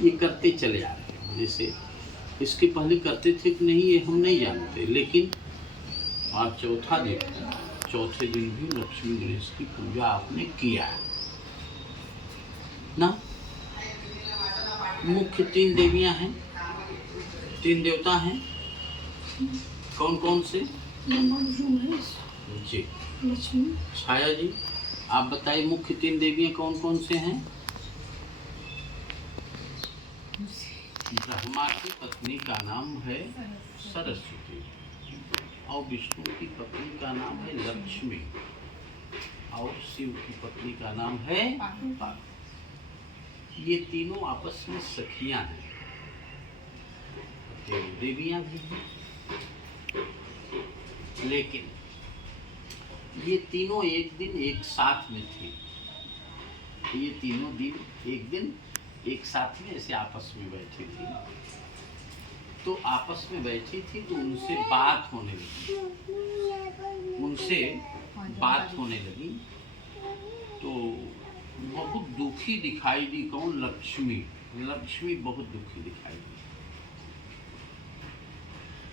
ये करते चले आ रहे हैं। जैसे इसके पहले करते थे कि नहीं ये हम नहीं जानते, लेकिन आज चौथा दिन, चौथे दिन भी लक्ष्मी गणेश की पूजा आपने किया ना। मुख्य 3 देवियां हैं, 3 देवता हैं। कौन कौन से? जी लक्ष्मी। छाया जी आप बताइए, मुख्य 3 देवियां कौन कौन से हैं? ब्रह्मा की पत्नी का नाम है सरस्वती और विष्णु की पत्नी का नाम है लक्ष्मी और शिव की पत्नी का नाम है पार्वती। ये तीनों आपस में सखियां हैं, देवियां भी हैं, लेकिन ये तीनों एक दिन एक साथ में थी। ये तीनों दिन एक दिन एक साथ में ऐसे आपस में बैठी थी। तो आपस में बैठी थी तो उनसे बात होने लगी, तो बहुत दुखी दिखाई दी। कौन? लक्ष्मी बहुत दुखी दिखाई दी।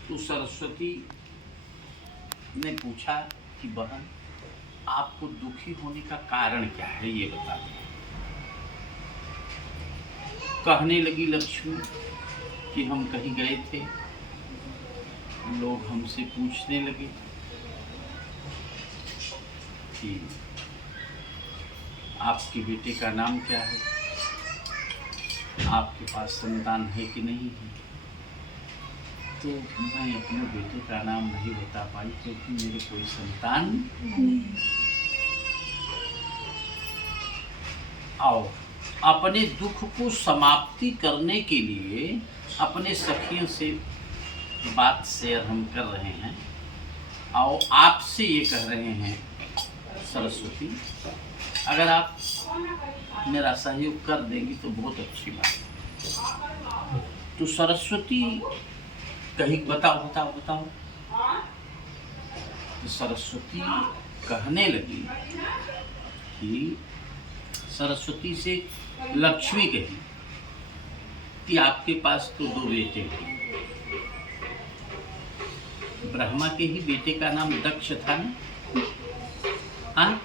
तो सरस्वती ने पूछा कि बहन आपको दुखी होने का कारण क्या है, ये बता दो। कहने लगी लक्ष्मी कि हम कहीं गए थे, लोग हमसे पूछने लगे कि आपके बेटे का नाम क्या है, आपके पास संतान है कि नहीं है। तो मैं अपने बेटे का नाम नहीं बता पाई क्योंकि मेरे कोई संतान नहीं। और अपने दुख को समाप्ति करने के लिए अपने सखियों से बात शेयर हम कर रहे हैं और आपसे ये कह रहे हैं सरस्वती, अगर आप मेरा सहयोग कर देंगी तो बहुत अच्छी बात है। तो सरस्वती कही बताओ। तो सरस्वती कहने लगी कि सरस्वती से लक्ष्मी कही कि आपके पास तो 2 बेटे हैं। ब्रह्मा के ही बेटे का नाम दक्ष था ना, हाँ?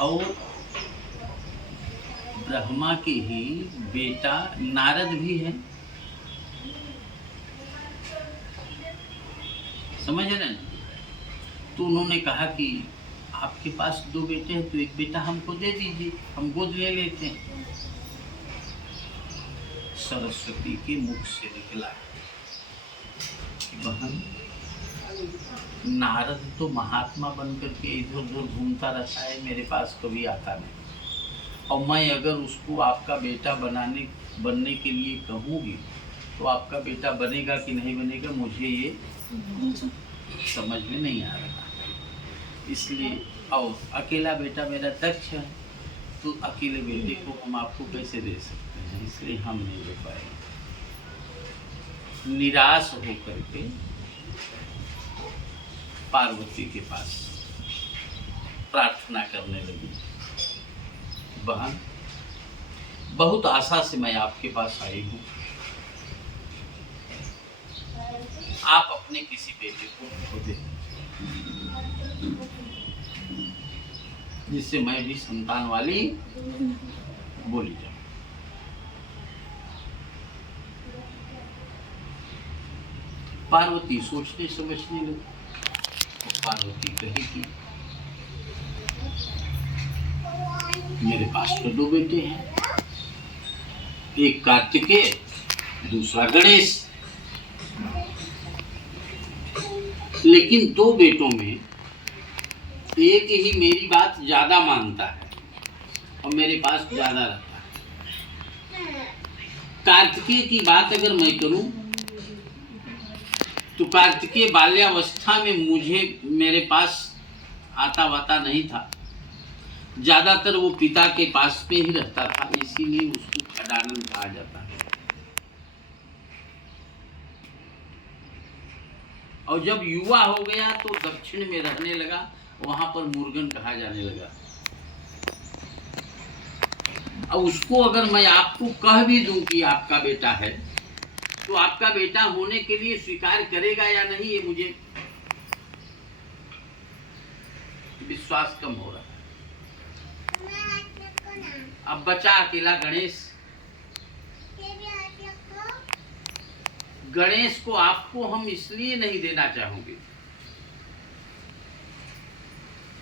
और ब्रह्मा के ही बेटा नारद भी है, समझ रहे हैं? तो उन्होंने कहा कि आपके पास 2 बेटे हैं तो एक बेटा हमको दे दीजिए, हम गोद ले लेते हैं। सरस्वती के मुख से निकला कि बहन नारद तो महात्मा बनकर के इधर उधर घूमता रहता है, मेरे पास कभी आता नहीं। और मैं अगर उसको आपका बेटा बनने के लिए कहूँगी तो आपका बेटा बनेगा कि नहीं बनेगा, मुझे ये समझ में नहीं आ रहा। इसलिए और अकेला बेटा मेरा दक्ष है, तो अकेले बेटे को हम आपको कैसे दे सकते हैं, इसलिए हम नहीं दे पाएंगे। निराश होकर के पार्वती के पास प्रार्थना करने लगी, बहन बहुत आशा से मैं आपके पास आई हूँ, आप अपने किसी बेटे को दे जिससे मैं भी संतान वाली बोली जाऊं। पार्वती सोचने समझने लगी। तो पार्वती कही कि मेरे पास तो 2 बेटे हैं, एक कार्तिकेय दूसरा गणेश, लेकिन 2 बेटों में एक ही मेरी बात ज्यादा मानता है और मेरे पास ज्यादा रहता है। कार्तिकेय की बात अगर मैं करूं तो कार्तिकेय बाल्यावस्था में मेरे पास आता वाता नहीं था, ज्यादातर वो पिता के पास में ही रहता था, इसीलिए उसको खडानंद कहा जाता है। और जब युवा हो गया तो दक्षिण में रहने लगा, वहां पर मुर्गन कहा जाने लगा। और उसको अगर मैं आपको कह भी दूं कि आपका बेटा है, तो आपका बेटा होने के लिए स्वीकार करेगा या नहीं, ये मुझे विश्वास कम हो रहा है। अब बचा अकेला गणेश। गणेश को आपको हम इसलिए नहीं देना चाहोगे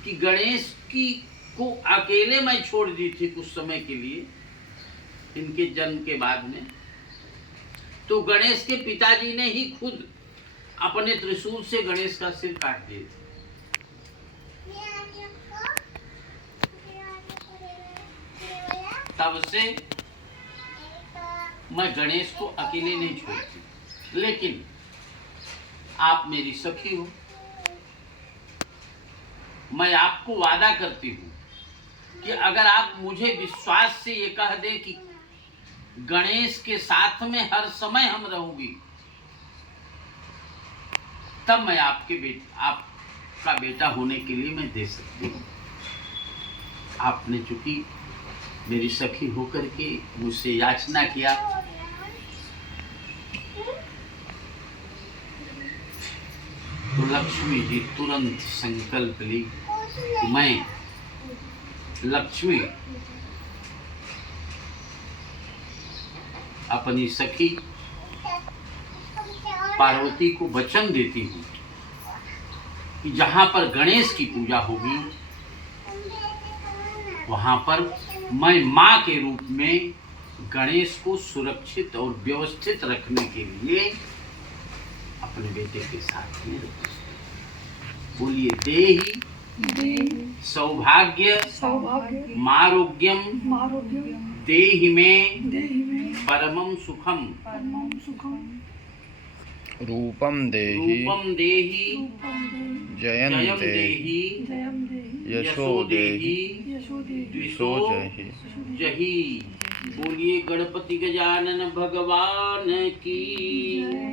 कि गणेश को अकेले मैं छोड़ दी थी कुछ समय के लिए इनके जन्म के बाद में, तो गणेश के पिताजी ने ही खुद अपने त्रिशूल से गणेश का सिर काट दिए थे। तब से मैं गणेश को अकेले नहीं छोड़ती, लेकिन आप मेरी सखी हो, मैं आपको वादा करती हूँ कि अगर आप मुझे विश्वास से ये कह दे कि गणेश के साथ में हर समय हम रहूंगी, तब मैं आपका बेटा होने के लिए मैं दे सकती हूँ। आपने चूंकि मेरी सखी होकर के मुझसे याचना किया, तो लक्ष्मी जी तुरंत संकल्प ली कि मैं लक्ष्मी अपनी सखी पार्वती को वचन देती हूँ कि जहाँ पर गणेश की पूजा होगी वहाँ पर मैं माँ के रूप में गणेश को सुरक्षित और व्यवस्थित रखने के लिए अपने बेटे के साथ में बोलिए देहि सौभाग्य मारोग्यम देहि में परमं सुखम रूपम देहि जयं देहि यशो देहि द्विषो जहि। बोलिए गणपति गजानन भगवान की।